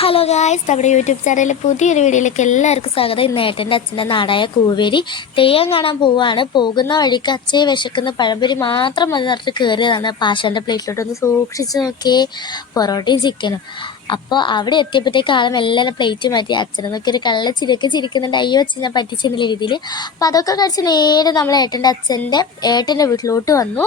Hello guys, നമ്മുടെ YouTube ചാനലിലെ പുതിയൊരു വീഡിയോയിലേക്ക് എല്ലാവർക്കും സ്വാഗതം. ഇന്ന് ഏട്ടൻ്റെ അച്ഛൻ്റെ നാടായ കൂവേരി തെയ്യം കാണാൻ പോവുകയാണ്. പോകുന്ന വഴിക്ക് അച്ഛയെ വിശക്കുന്ന പഴംപൊരി മാത്രം മതി പറഞ്ഞിട്ട് കയറിയതാണ്. പാഷാൻ്റെ പ്ലേറ്റിലോട്ടൊന്ന് സൂക്ഷിച്ച് നോക്കിയേ, പൊറോട്ടയും ചിക്കനും. അപ്പോൾ അവിടെ എത്തിയപ്പോഴത്തേക്ക് ആളും എല്ലാം പ്ലേറ്റ് മാറ്റി അച്ഛനെ നോക്കി ഒരു കള്ളച്ചിരിയൊക്കെ ചിരിക്കുന്നുണ്ട്. അയ്യോ അച്ഛൻ ഞാൻ പറ്റിച്ചെന്നുള്ള രീതിയിൽ. അപ്പോൾ അതൊക്കെ കഴിച്ച് നേരെ നമ്മൾ ഏട്ടൻ്റെ വീട്ടിലോട്ട് വന്നു.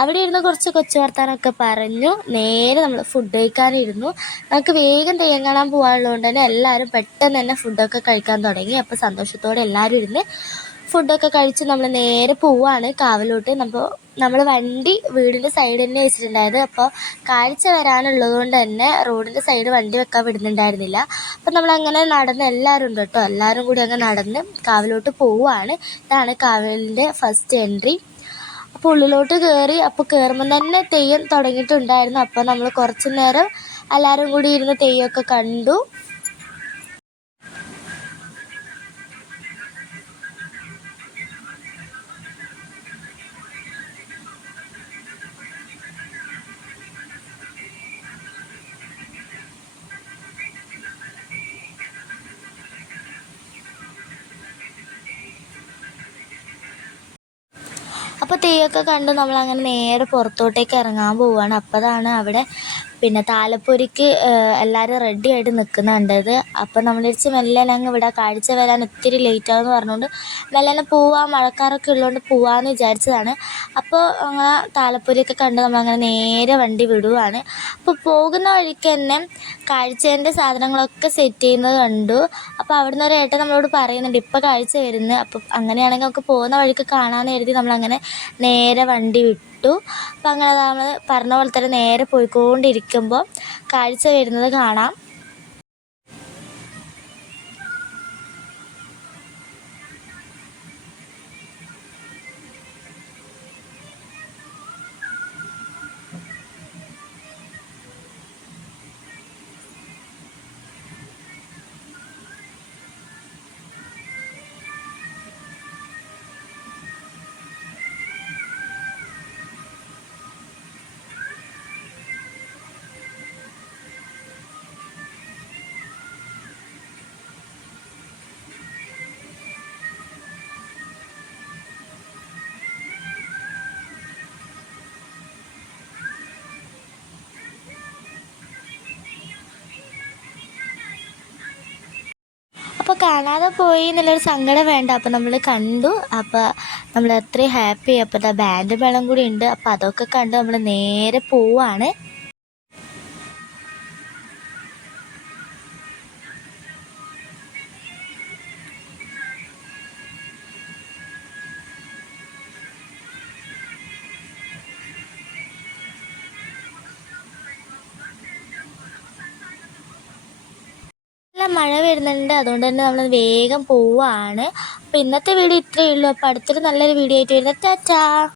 അവിടെ ഇരുന്ന് കുറച്ച് കൊച്ചു വർത്താനമൊക്കെ പറഞ്ഞു നേരെ നമ്മൾ ഫുഡ് കഴിക്കാനിരുന്നു. നമുക്ക് വേഗം തെയ്യം കാണാൻ പോകാനുള്ളതുകൊണ്ട് തന്നെ എല്ലാവരും പെട്ടെന്ന് തന്നെ ഫുഡൊക്കെ കഴിക്കാൻ തുടങ്ങി. അപ്പോൾ സന്തോഷത്തോടെ എല്ലാവരും ഇരുന്ന് ഫുഡൊക്കെ കഴിച്ച് നമ്മൾ നേരെ പോവുകയാണ് കാവിലോട്ട്. നമ്മൾ വണ്ടി വീടിൻ്റെ സൈഡ് തന്നെ വെച്ചിട്ടുണ്ടായത്. അപ്പോൾ കാഴ്ച വരാനുള്ളത് കൊണ്ട് തന്നെ റോഡിൻ്റെ സൈഡ് വണ്ടി വെക്കാൻ വിടുന്നുണ്ടായിരുന്നില്ല. അപ്പോൾ നമ്മളങ്ങനെ നടന്ന് എല്ലാവരും ഉണ്ട് കേട്ടോ, എല്ലാവരും കൂടി അങ്ങ് നടന്ന് കാവിലോട്ട് പോവുകയാണ്. ഇതാണ് കാവിലിൻ്റെ ഫസ്റ്റ് എൻട്രി. അപ്പോൾ ഉള്ളിലോട്ട് കയറി. അപ്പോൾ കയറുമ്പം തന്നെ തെയ്യം തുടങ്ങിയിട്ടുണ്ടായിരുന്നു. അപ്പോൾ നമ്മൾ കുറച്ച് നേരം എല്ലാവരും കൂടി ഇരുന്ന് തെയ്യമൊക്കെ കണ്ടു. അപ്പോൾ തെയ്യമൊക്കെ കണ്ടു നമ്മളങ്ങനെ നേരെ പുറത്തോട്ടേക്ക് ഇറങ്ങാൻ പോവുകയാണ്. അപ്പോഴാണ് അവിടെ താലപ്പൊലിക്ക് എല്ലാവരും റെഡി ആയിട്ട് നിൽക്കുന്നുണ്ടത്. അപ്പോൾ നമ്മൾ വിചാരിച്ച് മെല്ലനെ അങ്ങ് ഇവിടെ കാഴ്ച വരാൻ ഒത്തിരി ലേറ്റാവെന്ന് പറഞ്ഞുകൊണ്ട് മെല്ലനെ പോവാം, മഴക്കാരൊക്കെ ഉള്ളതുകൊണ്ട് പോവാമെന്ന് വിചാരിച്ചതാണ്. അപ്പോൾ അങ്ങനെ താലപ്പൊലിയൊക്കെ കണ്ട് നമ്മളങ്ങനെ നേരെ വണ്ടി വിടുവാണ്. അപ്പോൾ പോകുന്ന വഴിക്ക് തന്നെ കാഴ്ചേൻ്റെ സാധനങ്ങളൊക്കെ സെറ്റ് ചെയ്യുന്നത് കണ്ടു. അപ്പോൾ അവിടുന്ന് ഒരു ഏട്ടൻ നമ്മളോട് പറയുന്നുണ്ട് ഇപ്പോൾ കാഴ്ച വരുന്നത്. അപ്പോൾ അങ്ങനെയാണെങ്കിൽ നമുക്ക് പോകുന്ന വഴിക്ക് കാണാമെന്ന് കരുതി നമ്മളങ്ങനെ നേരെ വണ്ടി വിട്ടു. അപ്പം അങ്ങനെ നമ്മൾ പറഞ്ഞ പോലെ തന്നെ നേരെ പോയിക്കൊണ്ടിരിക്കുമ്പോൾ കാഴ്ച വരുന്നത് കാണാം. അപ്പോൾ കാണാതെ പോയി എന്നുള്ളൊരു സങ്കടം വേണ്ട. അപ്പോൾ നമ്മൾ കണ്ടു. അപ്പോൾ നമ്മൾ അത്രയും ഹാപ്പി. അപ്പോൾ ബാൻഡ് മേളം കൂടി ഉണ്ട്. അപ്പോൾ അതൊക്കെ കണ്ട് നമ്മൾ നേരെ പോവാണ്. മഴ വരുന്നുണ്ട്, അതുകൊണ്ട് തന്നെ നമ്മൾ വേഗം പോവുകയാണ്. അപ്പോൾ ഇന്നത്തെ വീഡിയോ ഇത്രയേ ഉള്ളൂ. അപ്പോൾ അടുത്തൊരു നല്ലൊരു വീഡിയോ ആയിട്ട് വരുന്നത്. ടാറ്റാ.